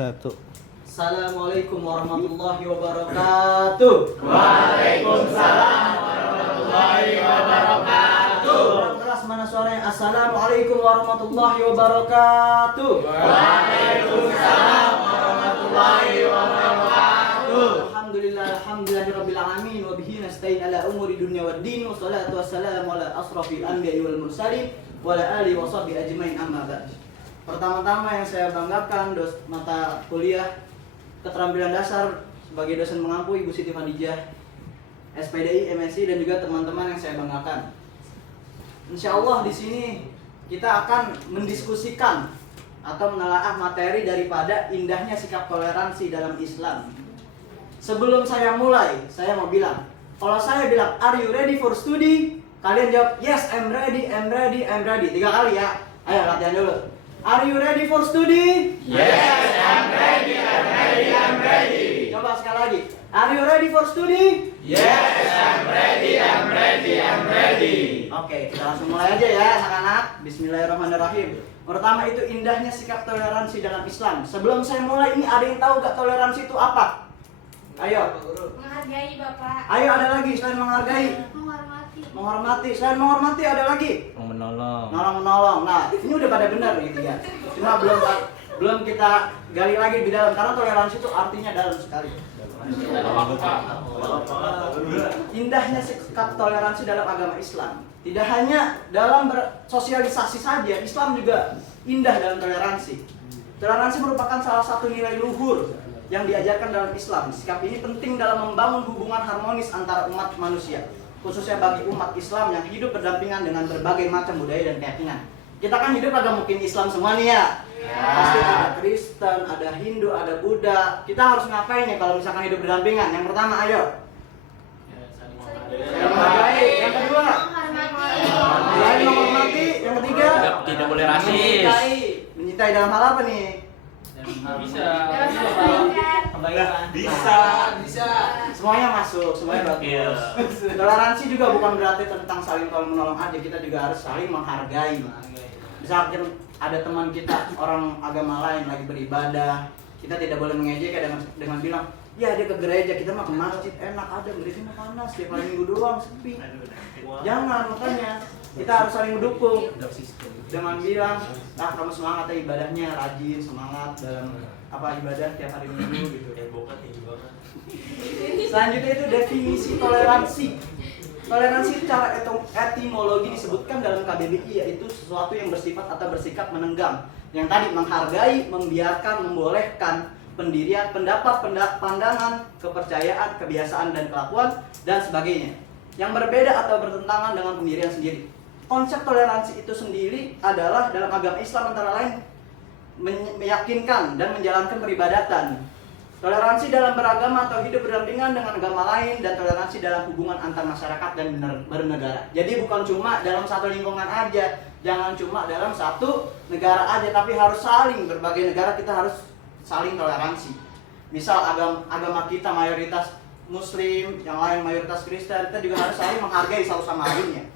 Satu. Assalamualaikum warahmatullahi wabarakatuh. Waalaikumsalam warahmatullahi wabarakatuh. Keras mana suaranya? Assalamualaikum warahmatullahi wabarakatuh. Waalaikumsalam warahmatullahi wabarakatuh. Alhamdulillahirabbil alamin wa bihi nasta'in ala umuri dunya waddin wa salatu wassalamu ala asrafil anbiya'i wal mursalin wa ala alihi wa sahbihi ajmain amma ba'd. Pertama-tama yang saya banggakan mata kuliah keterampilan dasar sebagai dosen mengampu Ibu Siti Khadijah, SPDI, MSI, dan juga teman-teman yang saya banggakan. Insya Allah di sini kita akan mendiskusikan atau menelaah materi daripada indahnya sikap toleransi dalam Islam. Sebelum saya mulai, saya mau bilang, kalau saya bilang, are you ready for study? Kalian jawab, yes, I'm ready, I'm ready, I'm ready. 3 kali ya. Ayo latihan dulu. Are you ready for study? Yes, I'm ready, I'm ready, I'm ready. Coba sekali lagi. Are you ready for study? Yes, I'm ready, I'm ready, I'm ready. Oke, kita langsung mulai aja ya anak-anak. Bismillahirrahmanirrahim. Pertama itu indahnya sikap toleransi dalam Islam. Sebelum saya mulai ini, ada yang tahu gak toleransi itu apa? Ayo. Menghargai Bapak. Ayo, ada lagi selain menghargai. Menghormati. Menghormati. Selain menghormati ada lagi. Menolong. Menolong. Nah, ini udah pada benar gitu ya. Cuma belum kita gali lagi di dalam, karena toleransi itu artinya dalam sekali. Indahnya sikap toleransi dalam agama Islam. Tidak hanya dalam bersosialisasi saja, Islam juga indah dalam toleransi. Toleransi merupakan salah satu nilai luhur yang diajarkan dalam Islam. Sikap ini penting dalam membangun hubungan harmonis antara umat manusia, khususnya bagi umat Islam yang hidup berdampingan dengan berbagai macam budaya dan keyakinan. Kita kan hidup agak mungkin Islam semua nih ya. Pasti ada Kristen, ada Hindu, ada Buddha. Kita harus ngapain nih kalau misalkan hidup berdampingan? Yang pertama, ayo. Menghargai. Yang kedua, selain menghormati. Yang ketiga, Tidak boleh rasis. mencintai dalam hal apa nih? Bisa. Semuanya masuk, semuanya bagus. Toleransi juga bukan berarti tentang saling tolong menolong aja, kita juga harus saling menghargai. Misalkan ada teman kita orang agama lain lagi beribadah, kita tidak boleh mengejek dengan bilang, ya dia ke gereja, kita mah ke masjid enak ada, gereja mah panas, tiap hari minggu doang sepi. Jangan, makanya kita harus saling mendukung dengan bilang, kamu semangat ya ibadahnya, rajin, semangat dalam ibadah tiap hari minggu gitu. Selanjutnya itu definisi toleransi. Toleransi secara etimologi disebutkan dalam KBBI, yaitu sesuatu yang bersifat atau bersikap menenggang. Yang tadi menghargai, membiarkan, membolehkan pendirian, pendapat, pandangan, kepercayaan, kebiasaan dan kelakuan dan sebagainya yang berbeda atau bertentangan dengan pendirian sendiri. Konsep toleransi itu sendiri adalah dalam agama Islam antara lain meyakinkan dan menjalankan peribadatan. Toleransi dalam beragama atau hidup berdampingan dengan agama lain, dan toleransi dalam hubungan antar masyarakat dan bernegara. Jadi bukan cuma dalam satu lingkungan aja, jangan cuma dalam satu negara aja, tapi harus saling, berbagai negara kita harus saling toleransi. Misal agama kita mayoritas Muslim, yang lain mayoritas Kristen, kita juga harus saling menghargai satu sama lainnya.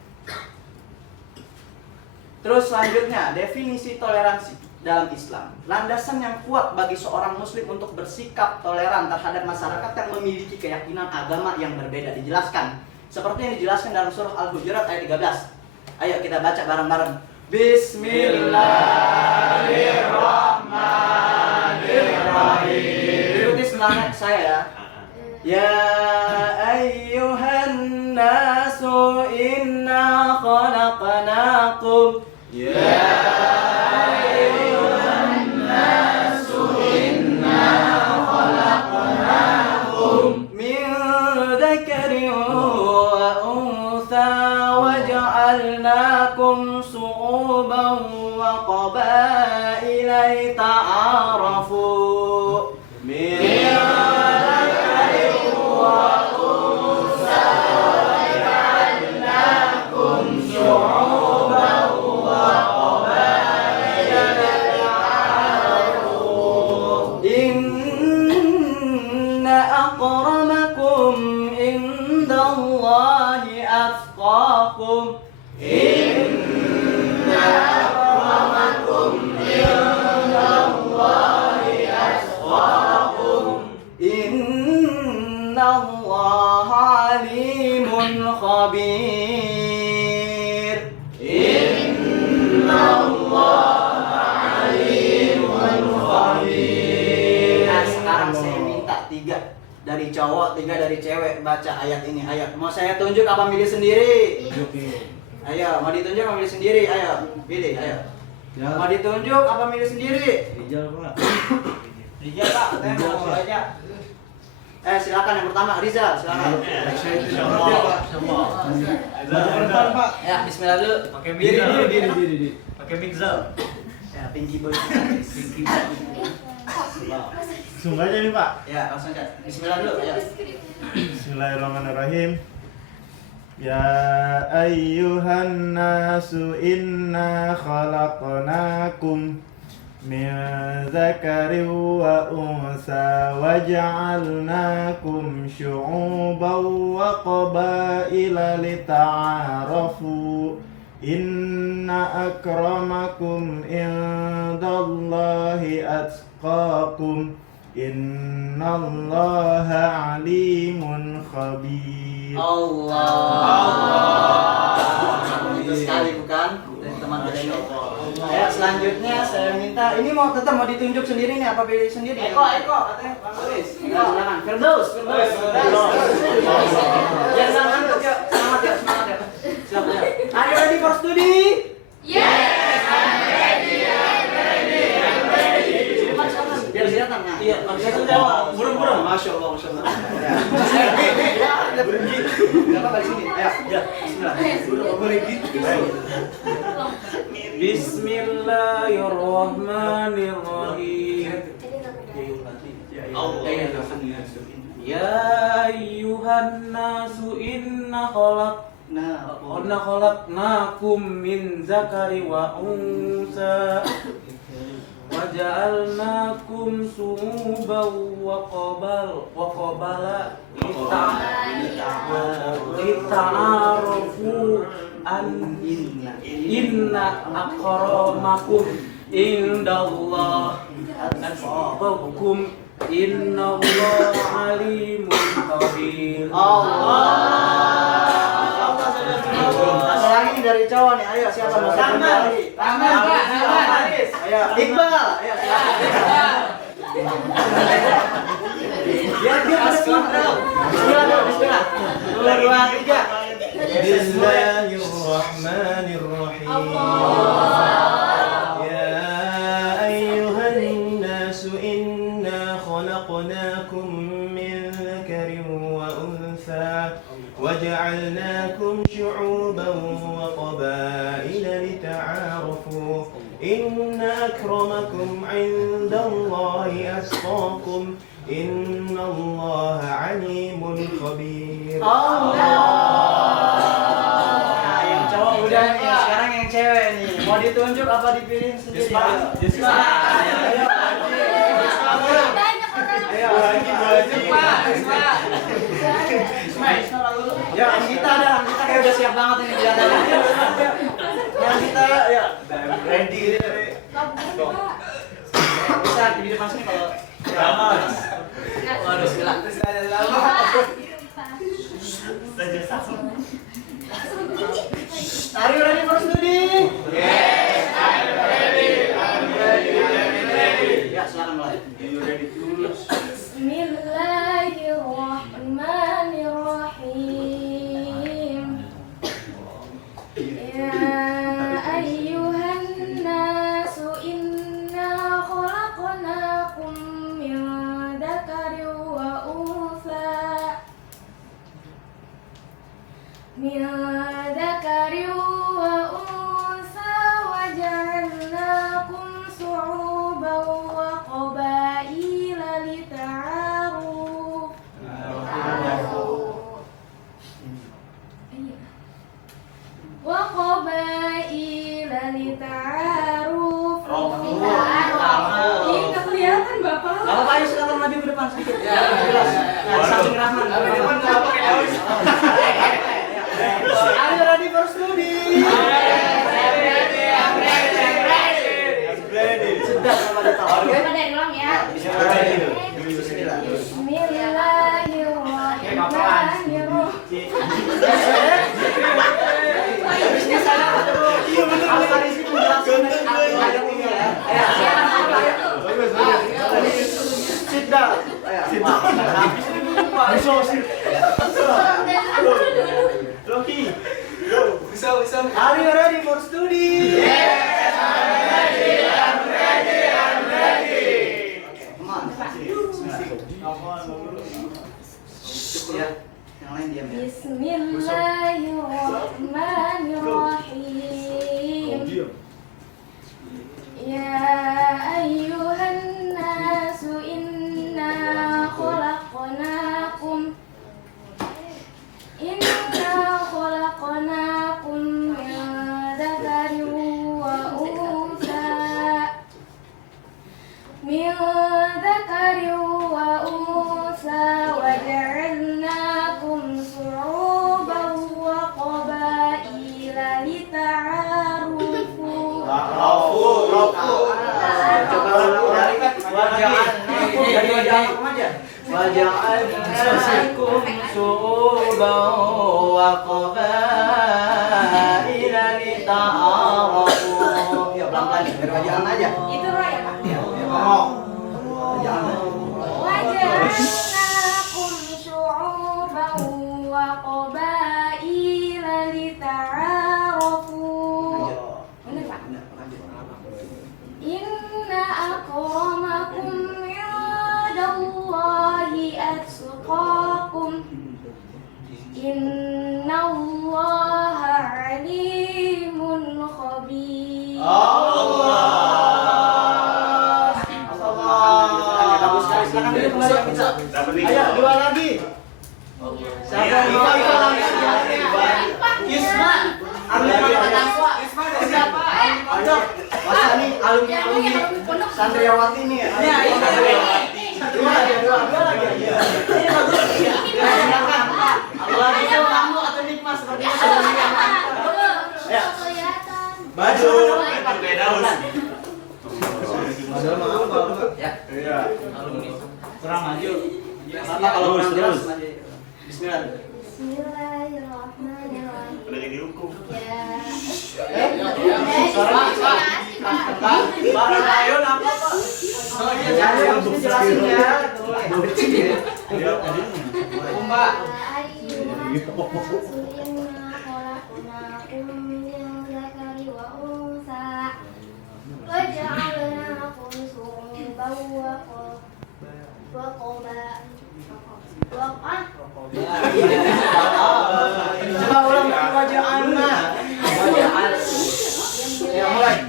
Terus selanjutnya, definisi toleransi dalam Islam. Landasan yang kuat bagi seorang muslim untuk bersikap toleran terhadap masyarakat yang memiliki keyakinan agama yang berbeda dijelaskan seperti yang dijelaskan dalam surah Al-Hujurat ayat 13. Ayo kita baca bareng-bareng. Bismillahirrahmanirrahim. Ikuti semangat saya ya. Ya ayyuhan nasu inna khalaqnakum. شعوبا وقبائل لتعارفوا من ذكر وأنثى وجعلناكم شعوبا dari cowok, 3 dari cewek. Baca ayat ini. Ayo, mau saya tunjuk apa milih sendiri? Ayo, mau ditunjuk apa milih sendiri? Ayo, pilih. Ayo. Mau ditunjuk apa milih sendiri? Rijal Pak. Rizal Pak, katanya mau baca. Silakan yang pertama, Rizal, silakan. Ya, bismillah dulu. Pakai Diri. Pakai mixel. Ya, Pinky Boy. Langsung aja nih Pak. Ya, langsung aja. Bismillah dulu, ya. Bismillahirrahmanirrahim. Ya ayyuhan nasu inna khalaqnakum min dzakarin wa unsa waja'alnakum syu'uban wa qabaila lita'arafu inna akramakum indallahi atqakum innallaha alimun khabir. Itu sekali bukan? Dari teman kita ini. Ya, selanjutnya saya minta, ini mau tetap mau ditunjuk sendiri nih apa pilih sendiri? Eko, katanya Bang Aris. Ya, silakan. Firdaus. Ya, semangat ya. Semangat ya. Siap ya. Are you ready for study? Yes, Biar kelihatan. Nah, Iya, kelihatan jawab. Burung. Masya Allah. Ya, berhenti. Enggak apa-apa di sini. Ayo, ya. Bismillah. Bismillahirrahmanirrahim. Ya ayyuhan nasu inna khalaqnakum min zakari wa unsa waja'alnakum syu'uban wa qabala lita'arafu inna akramakum indallahi atqakum innallaha alimun khabir. Satu lagi nih dari cowok nih. Ayo, siapa mau kembali? Ayo, Iqbal. Ayo, silakan. Biar pada semangat. Bismillah. 1, 2, 3. Bismillahirrahmanirrahim. Ya ayyuhan nasu inna khalaqnakum min dzakarin wa untha waja'alnakum syu'uban wa qabaila lita'arafu inna akramakum 'indallahi atqakum innallaha 'alimun khabir. Nah, yang cowok udah nih, sekarang yang cewek nih. Mau ditunjuk apa dipilih sendiri? Ayo. Ya, kita kayak udah siap banget ini kelihatannya. Yang kita ya ready. Bisa di depan sini kalau waduh, bismillah. Are you ready for study? Yes, I'm ready. Ya, silakan mulai. Bismillahirrahmanirrahim. Ya ayyuhan nasu inna khalaqnakum min dzakarin wa untha waja'alnakum syu'uban wa qabaila lita'arafu. Wa qabaila lita'arafu. Ini nggak kelihatan Bapak. Gak apa-apa, ayo silakan maju ke depan sedikit. Ya, jelas. Nah, di samping Rahman. Are you ready for study? Sudah, sama datang. Oke? Coba dari ulang ya. Bismillah. Bismillahirrahmanirrahim. Habis ini saya Al Farisi menjelaskan ayat ini ya. Ayo, silakan. Sit down. Ayo. Are you ready for study? Yes, I'm ready. Come on. Ya, yang lain diam ya. Bismillahirrahmanirrahim. Ya ayyuhan nasu inna khalaqnakum min dzakarin wa untha wa ja'alnakum syu'uban wa qabaila lita'arufu. Waja'alnakum syu'uban wa qabaila lita'arafu. Ya pelan-pelan dari waja'an aja. Itu roh ya Pak? Waja'alnakum syu'uban wa qabaila lita'arafu. Bener Pak? Inna akramakum indallahi atqakum. Innallaha alimun khabir. Bagus sekali. Silakan dulu kembali yang bisa. Ayo dua lagi. Siapa Iva lagi? Isma. Alumni Takwa. Isma dari siapa? Ayo. Masa nih alumni Santriawati nih ya? Iya, dua lagi. Ini bagus. Silakan. Lagi itu kamu atau Nikmas seperti itu sebelumnya. Ya. Baju kayak daun. Ya. Iya. Kurang maju. Apa kalau kurang jelas? Bismillah. Bismillahirrahmanirrahim. Udah jadi hukum. Ya. Ayo napa Pak? Jelasin ya. Mbak. Coba ulang waja'alna. Ya mulai.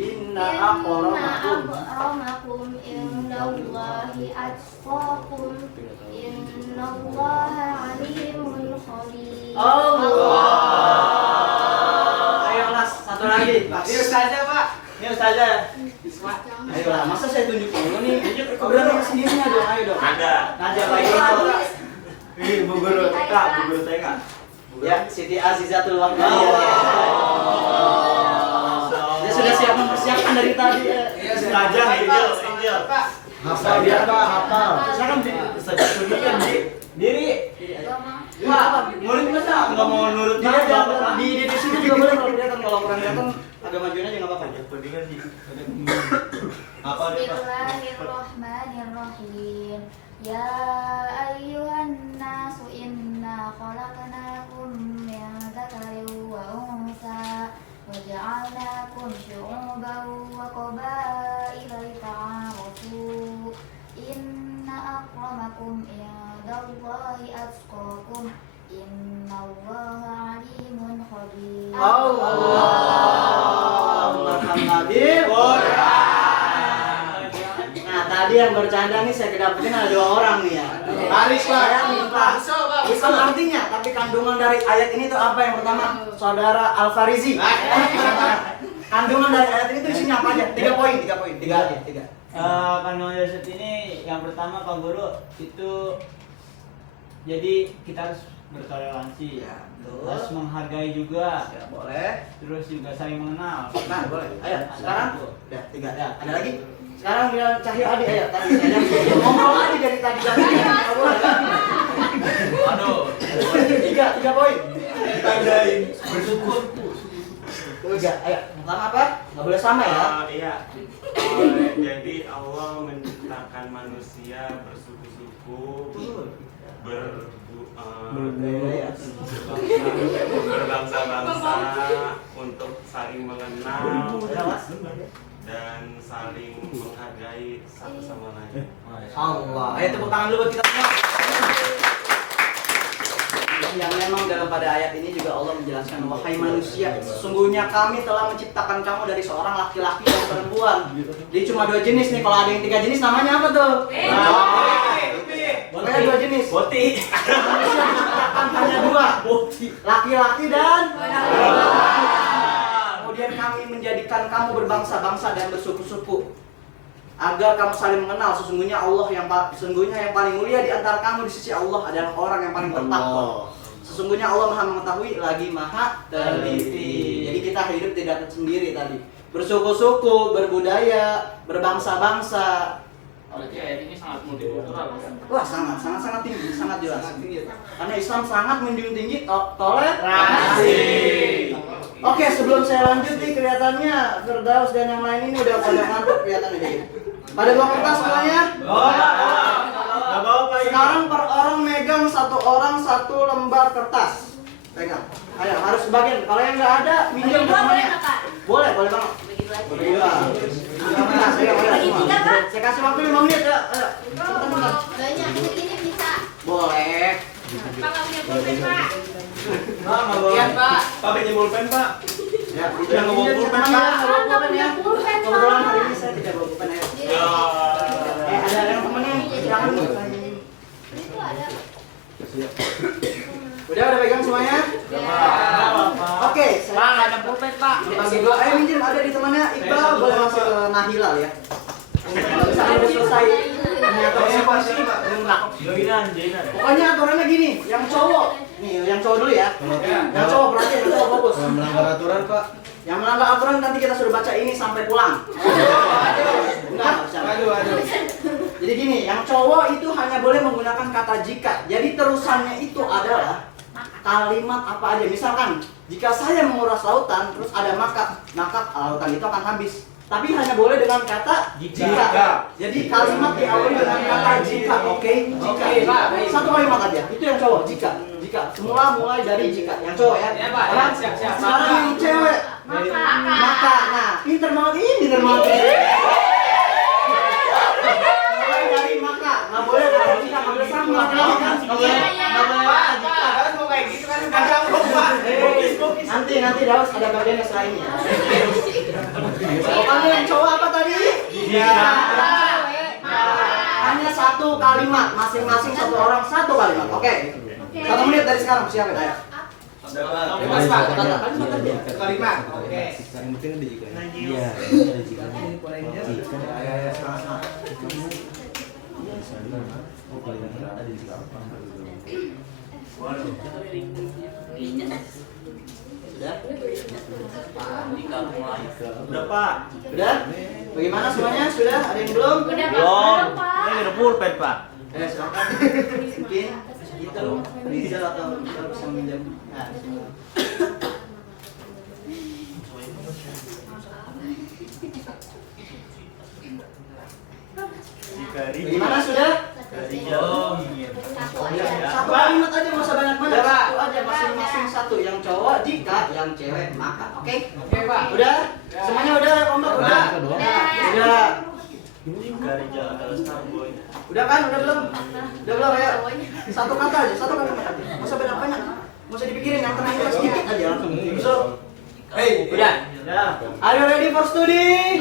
Inna akramakum indallahi atqakum. Innallaha alimun khabir. Ayo Nas, satu lagi. Ini ustazah Pak. Ini ustazah. Isma. Ayo lah, masa saya tunjuk dulu nih? Udah nih sendirinya dong, ayo dong. Ada. Nadia lagi. Ini Bu Guru TK. Ya, Siti Azizatul Wahdiyah. Dia sudah siap mempersiapkan dari tadi. Ustazah Angel. Hafal biar Pak, hafal. Silakan Ustazah tunjukkan diri. Pak, murid masa nggak mau nurut dia aja. Di sini juga boleh kalau kelihatan, kalau kurang kelihatan agak majuin aja nggak apa-apa. Pentingan sih. Apa dia Pak? Bismillahirrahmanirrahim. Ya ayyuhan nasu inna khalaqnakum min dzakarin wa untha wa ja'alnakum syu'uban wa qabaila lita'arafu. Inna akramakum indallahi atqakum. Innallaha alimun khabir. Allahumma Nabi Nah, tadi yang bercanda nih saya kedapetin ada dua orang nih ya. Baris, Pak. Saya minta. Bukan artinya, tapi kandungan dari ayat ini tuh apa? Yang pertama, saudara Al-Farizi. Kandungan dari ayat ini tuh isinya apa aja? 3 poin. Tiga aja. Kandungan dari ayat ini yang pertama Pak Guru itu jadi kita harus bertoleransi, Ya, betul. harus menghargai juga, Ya, boleh. terus juga saling mengenal. Nah, boleh. Ayo, sekarang udah 3. Ya. Ada lagi? Sekarang bilang Cahyo Adi, ayo. Tadi saya ngomong aja dari tadi. Aduh. 3 poin. Tandain bersyukur. Enggak, ayo. Pertama apa? Nggak boleh sama ya. Iya. Jadi Allah menciptakan manusia bersuku-suku, berbangsa-bangsa untuk saling mengenal dan saling menghargai satu sama lain. Allah. Ayo tepuk tangan dulu buat kita semua. Yang memang dalam pada ayat ini juga Allah menjelaskan, wahai manusia, sesungguhnya kami telah menciptakan kamu dari seorang laki-laki dan perempuan. Jadi cuma 2 jenis nih. Kalau ada yang 3 jenis namanya apa tuh? Pokoknya 2 jenis. Boti. Manusia diciptakan hanya 2, laki-laki dan perempuan. Kemudian kami menjadikan kamu berbangsa-bangsa dan bersuku-suku agar kamu saling mengenal. Sesungguhnya yang paling mulia di antara kamu di sisi Allah adalah orang yang paling bertakwa. Sesungguhnya Allah Maha mengetahui lagi Maha teliti. Jadi kita hidup tidak sendiri tadi. Bersuku-suku, berbudaya, berbangsa-bangsa. Berarti ayat ini sangat multikultural. Wah, sangat tinggi, sangat jelas. Karena Islam sangat menjunjung tinggi toleransi. Oke, sebelum saya lanjut nih, kelihatannya Firdaus dan yang lain ini udah pada ngantuk kelihatannya jadi. Pada bawa kertas semuanya? Sekarang per orang megang 1 orang 1 lembar kertas. Pegang. Ayo, harus sebagian. Kalau yang nggak ada, minjem ke temannya. Boleh banget. Begitu aja. Bagi 2. Bagi 3, Pak. Saya kasih waktu 5 menit ya. Ayo. Bentar. Banyak segini bisa. Boleh. Pak nggak punya pulpen, Pak. Iya, Pak. Pak pinjam pulpen, Pak. Ya, itu Yang bawa pulpen, Pak. Nggak punya pulpen, Pak. Kebetulan hari ini saya tidak bawa pulpen ya. Ada yang temennya, silakan. Itu ada. Udah pegang semuanya? Oke, Pak, ada pulpen, Pak. bagi 2. Ayo minjem, ada di temannya. Iqbal boleh masuk ke Nahilal ya. Kalau misalnya udah selesai Jainan. pokoknya aturannya gini, yang cowok dulu ya. Yang cowok perhatian, yang cowok fokus. Melanggar aturan, Pak. Yang melanggar aturan nanti kita suruh baca ini sampai pulang. Enggak bisa. Jadi gini, yang cowok itu hanya boleh menggunakan kata jika. Jadi terusannya itu adalah kalimat apa aja. Misalkan, jika saya menguras lautan, terus ada maka lautan itu akan habis. Tapi hanya boleh dengan kata jika. Jadi kalimat diawali dengan kata jika, oke? Jika. Satu kalimat aja. Itu yang cowok, jika. Semula mulai dari jika. Yang cowok ya. Ya, Pak. Orang, Siap. sekarang yang cewek. Maka. Nah, pinter banget ini. Mulai dari maka. Nggak boleh kalau jika, nggak boleh sama. Nggak boleh. Nanti Daus ada bagiannya selainnya. Pokoknya yang cowok apa tadi? Hanya 1 kalimat, masing-masing 1 orang 1 kalimat. Oke. 1 menit dari sekarang siapa ya? Bebas, Pak. Kalimat. Oke. Yang penting ada jika. Iya, ada jika. Oh, kalimat ada jika apa? Sudah? Udah, Pak. Sudah? Bagaimana semuanya? Sudah? Ada yang belum? Udah, Pak. Belum. Pak. Ini ada pulpen, Pak. Silakan. Mungkin itu Rizal atau kita bisa minjam. Nah. Bagaimana sudah? Satu kalimat aja, nggak usah banyak-banyak. Satu aja, masing-masing 1. Yang cowok jika, yang cewek maka. Oke? Oke, Pak. Udah? Semuanya udah, kompak udah? Udah. Jika Rijal adalah starboy. Udah kan? Udah belum? Udah belum ya? 1 kata aja, 1 kalimat aja. Nggak usah banyak-banyak. Nggak usah dipikirin, yang terakhir sedikit aja langsung. So, Udah. are you ready for study?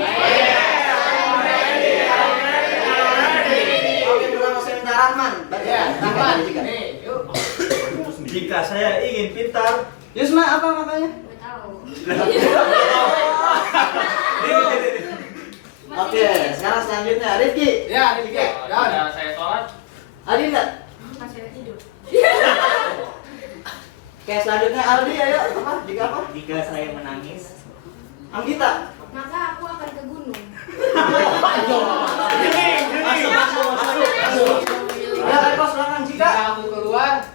Oke, pertama saya minta Rahman. Rahman. Jika saya ingin pintar, Yusma, apa makanya? Udah tahu. Oke, sekarang selanjutnya Rifki. Ya, Rifki. Udah saya sholat. Aldi enggak? Masih tidur. Oke, selanjutnya Aldi, ayo. Apa? Jika apa? jika saya menangis, Anggita. Maka aku akan ke gunung. Masuk. Ya, Eko, silakan jika. Aku keluar.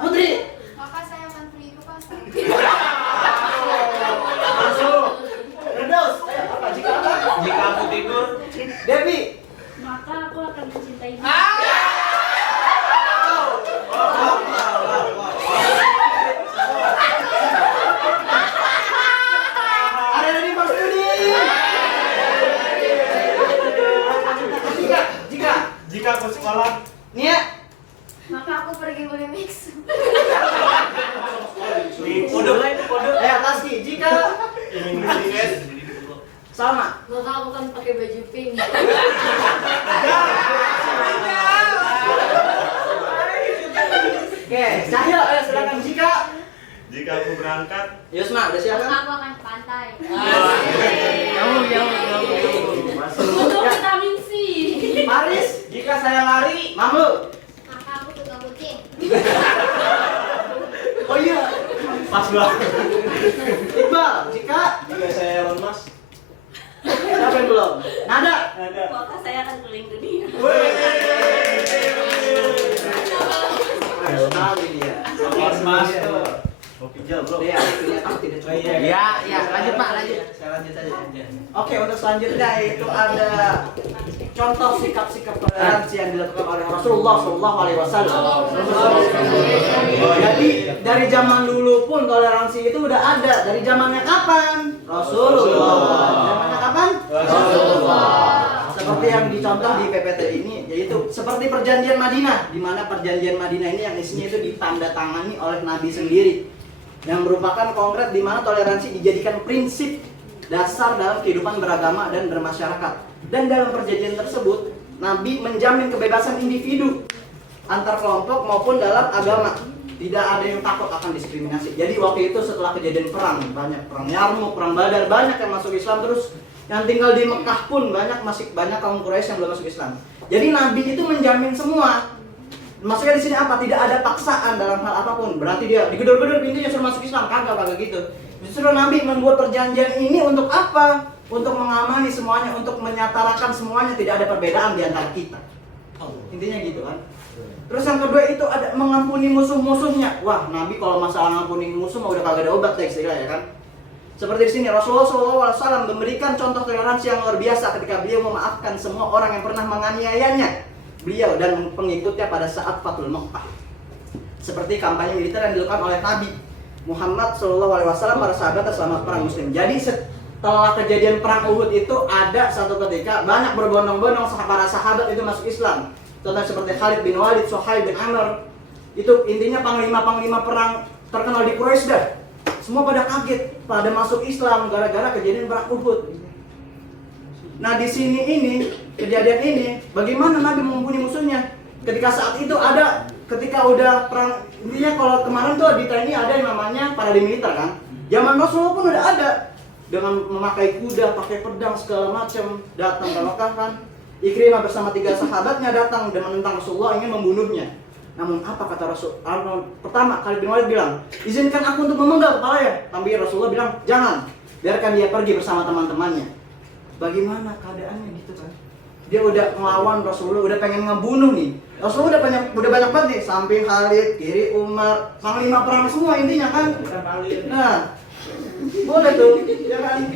Putri. Maka saya akan pergi ke pasar. Masuk. akan pakai baju pink. Oke, Cahyo, ayo silakan Jika. Jika aku berangkat, Yusma, udah siap kan? Aku akan ke pantai. Ya. Untuk vitamin C. Paris, Jika saya lari, Mahmud. Maka aku suka kucing. Oh iya, pas banget. Iqbal, Jika. Jika saya Elon Musk, Siapa yang belum? Nada. ada. Maka saya akan keliling dunia. Keren sekali dia. Elon Musk tuh. Oke, jauh belum? Dia artinya tak tidak cukup. Oh, iya. Ya, lanjut Pak, lanjut. Saya lanjut saja. Oke, untuk selanjutnya itu ada contoh sikap-sikap toleransi yang dilakukan oleh Rasulullah SAW. Jadi dari zaman dulu pun toleransi itu udah ada. Dari zamannya kapan? Rasulullah. Zamannya kapan? Rasulullah. Seperti yang dicontoh di PPT ini, yaitu seperti perjanjian Madinah, di mana perjanjian Madinah ini yang isinya itu ditandatangani oleh Nabi sendiri, yang merupakan konkret di mana toleransi dijadikan prinsip dasar dalam kehidupan beragama dan bermasyarakat. Dan dalam perjanjian tersebut, Nabi menjamin kebebasan individu antar kelompok maupun dalam agama. Tidak ada yang takut akan diskriminasi. Jadi waktu itu setelah kejadian perang, banyak perang Yarmuk, perang Badar, banyak yang masuk Islam, terus yang tinggal di Mekah pun masih banyak kaum Quraisy yang belum masuk Islam. Jadi Nabi itu menjamin semua. Maksudnya di sini apa? Tidak ada paksaan dalam hal apapun. Berarti dia digedor-gedor pintunya suruh masuk Islam, kagak gitu. Justru Nabi membuat perjanjian ini untuk apa? Untuk mengamani semuanya, untuk menyatarakan semuanya, tidak ada perbedaan di antara kita. Intinya gitu kan. Terus yang kedua itu ada mengampuni musuh-musuhnya. Wah, Nabi kalau masalah ngampuni musuh mah udah kagak ada obat ya istilah ya kan. Seperti di sini Rasulullah SAW memberikan contoh toleransi yang luar biasa ketika beliau memaafkan semua orang yang pernah menganiayanya beliau dan pengikutnya pada saat Fathul Makkah. Seperti kampanye militer yang dilakukan oleh Nabi Muhammad SAW para sahabat selama perang Muslim. Jadi setelah kejadian perang Uhud itu ada satu ketika banyak berbondong-bondong para sahabat itu masuk Islam. Contoh seperti Khalid bin Walid, Suhail bin Amr. Itu intinya panglima-panglima perang terkenal di Quraisy dah. Semua pada kaget, pada masuk Islam gara-gara kejadian perang Uhud. Nah di sini ini, kejadian ini, bagaimana Nabi mengampuni musuhnya? Ketika saat itu ada, ketika udah perang, intinya kalau kemarin tuh di TNI ada yang namanya parade militer kan. Zaman Rasulullah pun udah ada, dengan memakai kuda, pakai pedang segala macam, datang ke Mekah kan. Ikrimah bersama 3 sahabatnya datang dan menentang Rasulullah, ingin membunuhnya. Namun apa kata Rasul? Pertama, Khalid bin Walid bilang, izinkan aku untuk memenggal kepalanya. Tapi Rasulullah bilang, jangan, biarkan dia pergi bersama teman-temannya. Bagaimana keadaannya gitu kan? Dia udah ngelawan Rasulullah, udah pengen ngebunuh nih. Rasulullah udah banyak banget nih, samping Khalid, kiri Umar, panglima perang semua intinya kan. Nah, boleh tuh, ya kan?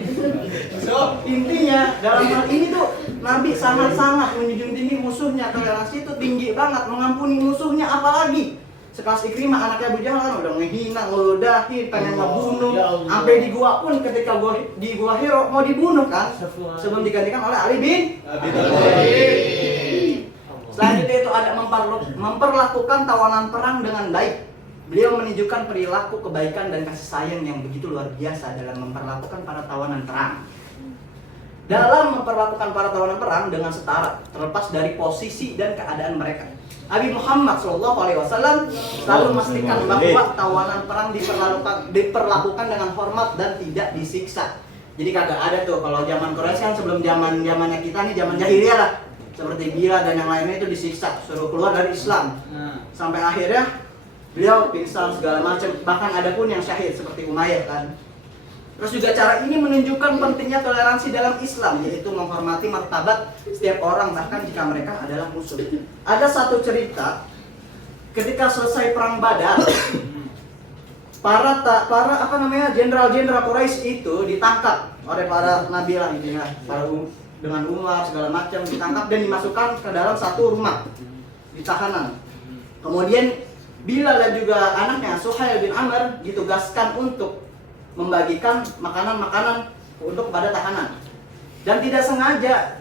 So, intinya dalam hal ini tuh Nabi sangat-sangat menjunjung tinggi musuhnya. Toleransi itu tinggi banget, mengampuni musuhnya. Apalagi sekelas Ikrimah anaknya Abu Jahal kan udah menghina, ngeludahin, pengen ngebunuh. Sampai di gua pun ketika di gua Hiro mau dibunuh kan, sebelum digantikan oleh Ali bin Abi Thalib. Selanjutnya itu ada memperlakukan tawanan perang dengan baik. Beliau menunjukkan perilaku kebaikan dan kasih sayang yang begitu luar biasa dalam memperlakukan para tawanan perang. Dalam memperlakukan para tawanan perang dengan setara, terlepas dari posisi dan keadaan mereka. Nabi Muhammad SAW selalu memastikan bahwa tawanan perang diperlakukan dengan hormat dan tidak disiksa. Jadi kagak ada tuh kalau zaman Quraisy kan sebelum zamannya kita nih, zaman jahiliyah lah. Seperti Bilal dan yang lainnya itu disiksa, suruh keluar dari Islam. Sampai akhirnya beliau pingsan segala macam, bahkan ada pun yang syahid seperti Umayyah kan. Terus juga cara ini menunjukkan pentingnya toleransi dalam Islam, yaitu menghormati martabat setiap orang bahkan jika mereka adalah musuh. Ada satu cerita ketika selesai perang Badar, para jenderal-jenderal Quraisy itu ditangkap oleh para nabi lah intinya, dengan Umar segala macam ditangkap dan dimasukkan ke dalam satu rumah ditahanan. Kemudian Bilal dan juga anaknya Suhail bin Amr ditugaskan untuk membagikan makanan-makanan untuk kepada tahanan. Dan tidak sengaja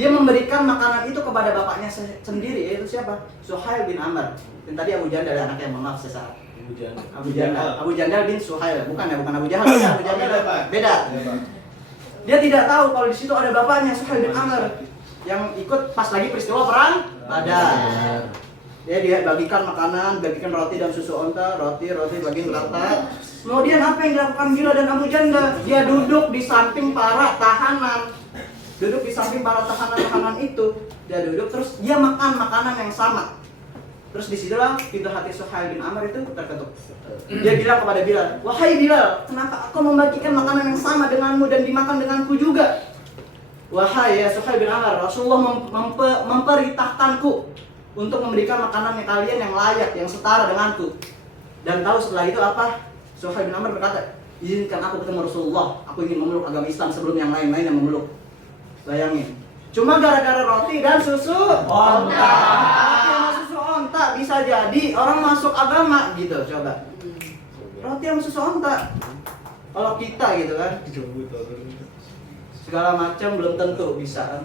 dia memberikan makanan itu kepada bapaknya sendiri, yaitu siapa? Suhail bin Amr. Dan tadi Abu Jandal anaknya, mohon maaf sesat. Abu Jandal bin Suhail, bukan Abu Jahal, Abu Jandal beda. Dia tidak tahu kalau di situ ada bapaknya Suhail bin Amr yang ikut pas lagi peristiwa perang Badar. Dia bagikan makanan, bagikan roti dan susu onta, roti bagian rata. Kemudian apa yang dilakukan Bilal dan Abu Janda? Dia duduk di samping para tahanan. Duduk di samping para tahanan itu. Dia duduk terus dia makan makanan yang sama. Terus disitulah pintu hati Suhail bin Amr itu terketuk. Dia bilang kepada Bilal, "Wahai Bilal, kenapa aku membagikan makanan yang sama denganmu dan dimakan denganku juga?" "Wahai ya Suhail bin Amr, Rasulullah memperintahkanku untuk memberikan makanan kalian yang layak, yang setara denganku." Dan tahu setelah itu apa? Suhail bin Amr berkata, "Izinkan aku ketemu Rasulullah. Aku ingin memeluk agama Islam sebelum yang lain-lain yang memeluk." Bayangin. Cuma gara-gara roti dan susu onta. Roti sama susu onta bisa jadi orang masuk agama gitu, coba. Roti sama susu onta. Kalau kita gitu kan, segala macam belum tentu bisa kan.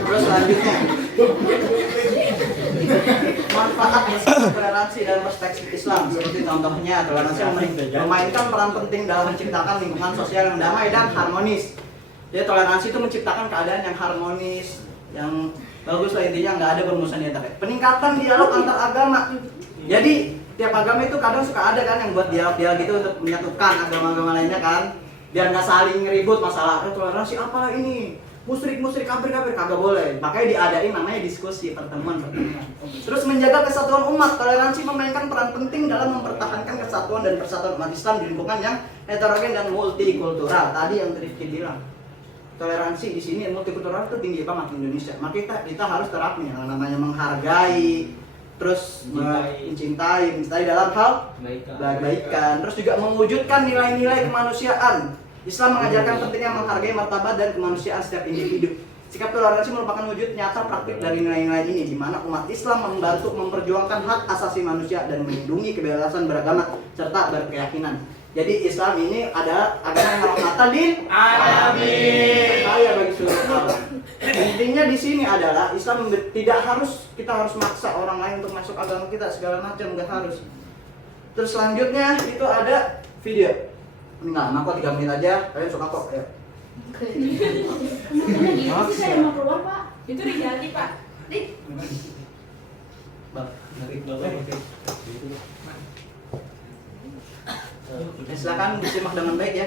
Terus selanjutnya, manfaat toleransi dan perspektif Islam seperti contohnya toleransi memainkan peran penting dalam menciptakan lingkungan sosial yang damai dan harmonis. Jadi toleransi itu menciptakan keadaan yang harmonis, yang bagus lah, intinya nggak ada permusuhan di antara. Peningkatan dialog antar agama. Jadi tiap agama itu kadang suka ada kan yang buat dialog gitu untuk menyatukan agama-agama lainnya kan, biar nggak saling ribut masalah toleransi apalah ini, musyrik kafir kagak boleh. Makanya diadain namanya diskusi, pertemuan. Terus menjaga kesatuan umat. Toleransi memainkan peran penting dalam mempertahankan kesatuan dan persatuan umat Islam di lingkungan yang heterogen dan multikultural. Tadi yang Rifki bilang, toleransi di sini multikultural itu tinggi banget di Indonesia. Maka kita harus terapin yang namanya menghargai, terus mencintai dalam hal kebaikan, terus juga mewujudkan nilai-nilai kemanusiaan. Islam mengajarkan pentingnya menghargai martabat dan kemanusiaan setiap individu. Sikap toleransi merupakan wujud nyata praktik dari nilai-nilai ini, di mana umat Islam membantu memperjuangkan hak asasi manusia dan melindungi kebebasan beragama serta berkeyakinan. Jadi Islam ini adalah agama yang rahmatan lil alamin. Saya bagi seluruh orang. Intinya di sini adalah Islam tidak harus kita harus maksa orang lain untuk masuk agama kita segala macam, nggak harus. Terus selanjutnya itu ada video. Enggak, aku 3 menit aja. Kalian suka kok ya. Kenapa sih saya mau keluar, Pak? Itu diganti, Pak. Bang, silakan disimak dengan baik ya.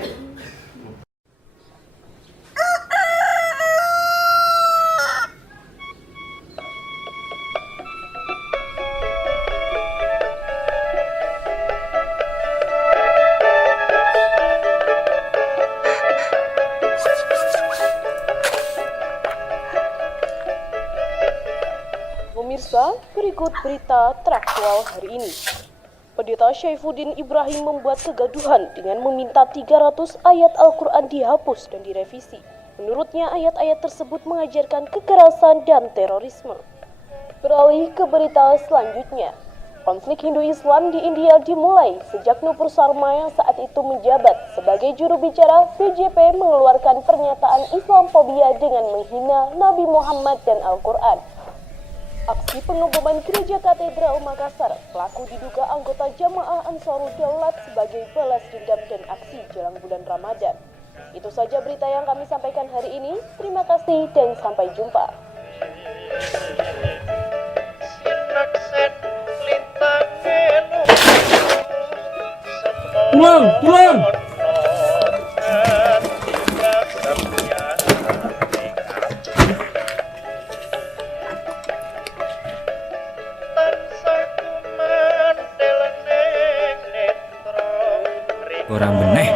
Pemirsa, berikut berita teraktual hari ini. Pendeta Syaifuddin Ibrahim membuat kegaduhan dengan meminta 300 ayat Al-Quran dihapus dan direvisi. Menurutnya ayat-ayat tersebut mengajarkan kekerasan dan terorisme. Beralih ke berita selanjutnya. Konflik Hindu-Islam di India dimulai sejak Nupur Sharma yang saat itu menjabat sebagai juru bicara BJP mengeluarkan pernyataan Islamfobia dengan menghina Nabi Muhammad dan Al-Quran. Aksi pengeboman gereja katedral Makassar, pelaku diduga anggota jamaah Ansarud Daulat sebagai balas dendam dan aksi jelang bulan Ramadan. Itu saja berita yang kami sampaikan hari ini. Terima kasih dan sampai jumpa. Pulang! Orang beneh.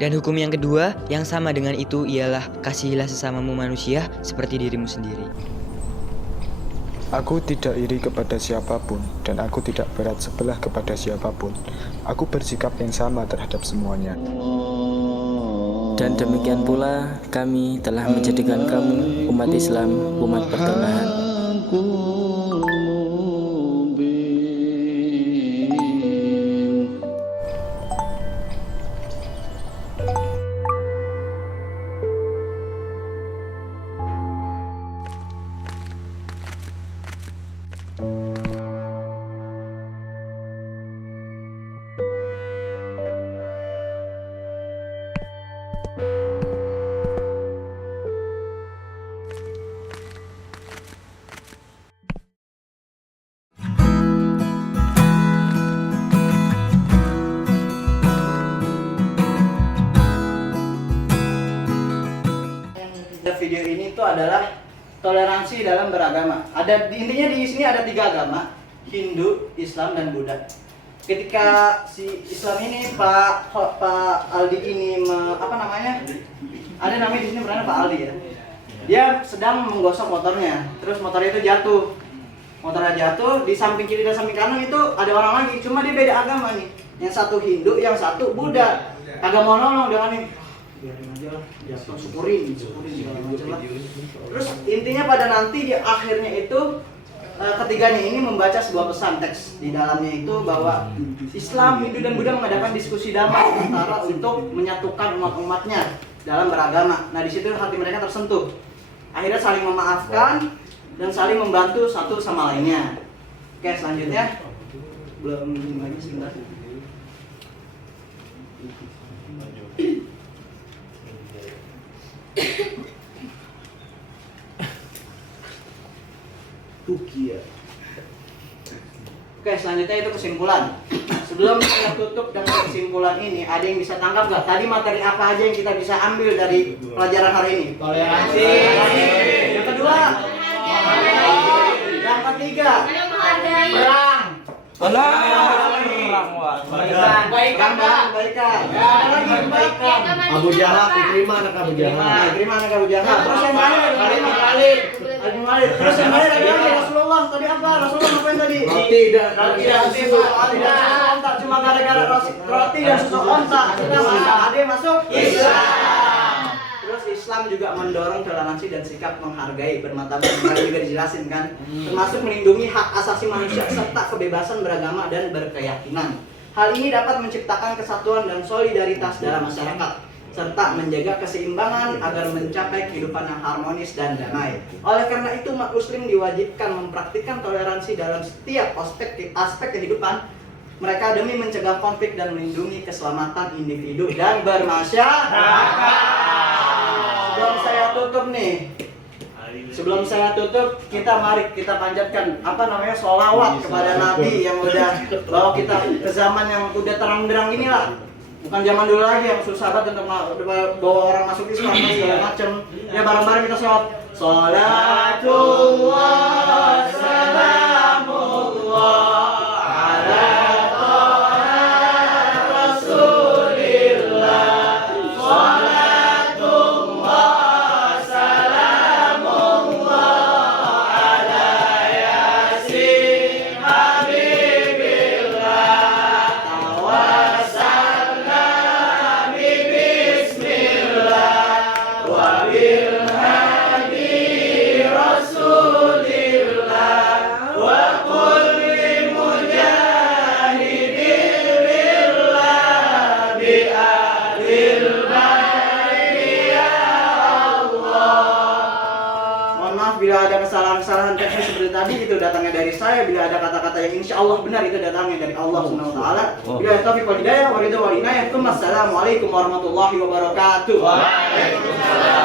Dan hukum yang kedua yang sama dengan itu ialah kasihilah sesamamu manusia seperti dirimu sendiri. Aku tidak iri kepada siapapun dan aku tidak berat sebelah kepada siapapun. Aku bersikap yang sama terhadap semuanya. Dan demikian pula kami telah menjadikan kamu umat Islam, umat pertengahan. Video ini tuh adalah toleransi dalam beragama. Intinya di sini ada 3 agama, Hindu, Islam, dan Buddha. Ketika si Islam ini Pak Aldi ini ada namanya di sini berarti Pak Aldi ya. Dia sedang menggosok motornya, terus motornya itu jatuh. Motornya jatuh, di samping kiri dan samping kanan itu ada orang lagi, cuma dia beda agama nih. Yang satu Hindu, yang satu Buddha. Kagak mau nolong dengan ini. Biarin aja lah, jatuh syukurin segala macam lah. Terus intinya pada nanti di akhirnya itu ketiganya ini membaca sebuah pesan teks di dalamnya itu bahwa Islam, Hindu, dan Buddha mengadakan diskusi damai antara untuk menyatukan umat-umatnya dalam beragama. Nah di situ hati mereka tersentuh. Akhirnya saling memaafkan dan saling membantu satu sama lainnya. Oke, selanjutnya belum lagi sebentar. Oke, selanjutnya itu kesimpulan. Sebelum saya tutup dengan kesimpulan ini, ada yang bisa tangkap gak? Tadi materi apa aja yang kita bisa ambil dari pelajaran hari ini? Toleransi. Yang kedua, yang ketiga, perang. Baikan. Ada lagi kebaikan. Abu Jahal, Ikrimah anak Abu Jahal. Ikrimah anak Abu Jahal. Terus yang lain ada Khalid. Terus yang lain ada lagi Rasulullah. Tadi apa? Rasulullah ngapain tadi? Roti dan susu onta. Cuma gara-gara roti dan susu onta. Ada yang masuk Islam. Terus Islam juga mendorong toleransi dan sikap menghargai bermartabat. Tadi juga dijelasin kan, termasuk melindungi hak asasi manusia serta kebebasan beragama dan berkeyakinan. Hal ini dapat menciptakan kesatuan dan solidaritas dalam masyarakat serta menjaga keseimbangan agar mencapai kehidupan yang harmonis dan damai. Oleh karena itu, umat muslim diwajibkan mempraktikkan toleransi dalam setiap aspek kehidupan mereka demi mencegah konflik dan melindungi keselamatan individu dan bermasyarakat. Sebelum saya tutup, mari kita panjatkan sholawat kepada Nabi yang udah bawa kita ke zaman yang udah terang-terang inilah. Bukan zaman dulu lagi yang susah banget untuk bawa orang masuk Islam dan segala macam. Ya bareng-bareng kita sholawat. Salatullah salamullah ala kesalahan-kesalahan teknis seperti tadi itu datangnya dari saya. Bila ada kata-kata yang insya Allah benar, itu datangnya dari Allah SWT. Bila taufiq wal hidayah wa ridha wal inayah. Assalamualaikum warahmatullahi wabarakatuh. Waalaikumsalam.